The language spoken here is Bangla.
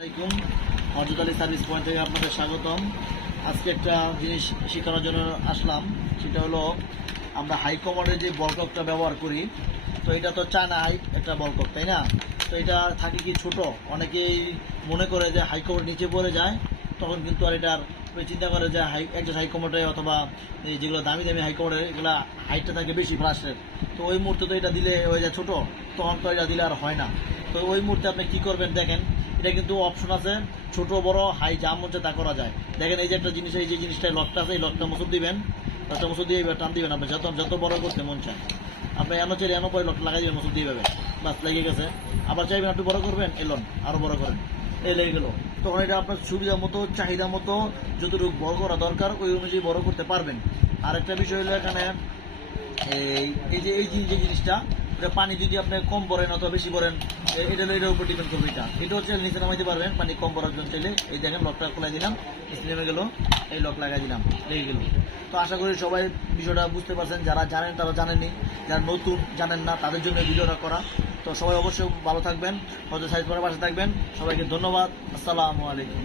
আসসালামাইকুম অর্জুত আলী সার্ভিস পয়েন্ট থেকে আপনাদের স্বাগতম। আজকে একটা জিনিস শেখানোর জন্য আসলাম, সেটা হলো আমরা হাই কমান্ডের যে বল ক্লকটা ব্যবহার করি, তো এটা তো চায়না হাই একটা বল ক্লক, তাই না? তো এটা থাকে কি ছোট, অনেকেই মনে করে যে হাই কমান্ড নিচে পড়ে যায়, তখন কিন্তু আর এটার চিন্তা করে যে একটা হাই কমান্ডে অথবা এই যেগুলো দামি দামি হাই কমান্ডের এগুলো হাইটটা থাকে বেশি ব্রাশের, তো ওই মুহূর্তে তো এটা দিলে হয়ে যায় ছোটো, তখন তো এটা দিলে আর হয় না। তো ওই মুহূর্তে আপনি কী করবেন দেখেন, এটা কিন্তু অপশন আছে, ছোট বড় হাই যা মন চায় তা করা যায়। দেখেন এই যে একটা জিনিস, এই যে জিনিসটা লকটা আছে, এই লকটা মুসুর দিবেন, লকটা মুসুর দিয়ে টান দিবেন, আপনি যত বড় করতে মন চায় আপনি এনো পরে লকটা লাগাই দিবেন, মুসুর দিয়ে পাবেন, বাস লেগে গেছে। আবার চাইবেন একটু বড় করবেন, এলন আরও বড় করেন, এই লেগে গেলো। তখন এটা আপনার সুবিধা মতো চাহিদা মতো যতটুকু বড় করা দরকার ওই অনুযায়ী বড় করতে পারবেন। আর একটা বিষয় হলো এখানে এই যে জিনিসটা, এটা পানি যদি আপনি কম ভরেন অথবা বেশি ভরেন, এটার উপর ডিপেন্ড করবে। এটা হচ্ছে নিচে নামাইতে পারবেন পানি কম ভরার জন্য চাইলে। এই দেখেন লকটা খোলাই দিলাম, নেমে গেল, এই লক লাগাই দিলাম, লেগে গেল। তো আশা করি সবাই বিষয়টা বুঝতে পারছেন, যারা জানেন তারা জানেননি, যারা নতুন জানেন না তাদের জন্য ভিডিওটা করা। তো সবাই অবশ্যই ভালো থাকবেন, হয়তো সাইজ করার পাশে থাকবেন। সবাইকে ধন্যবাদ, আসসালামু আলাইকুম।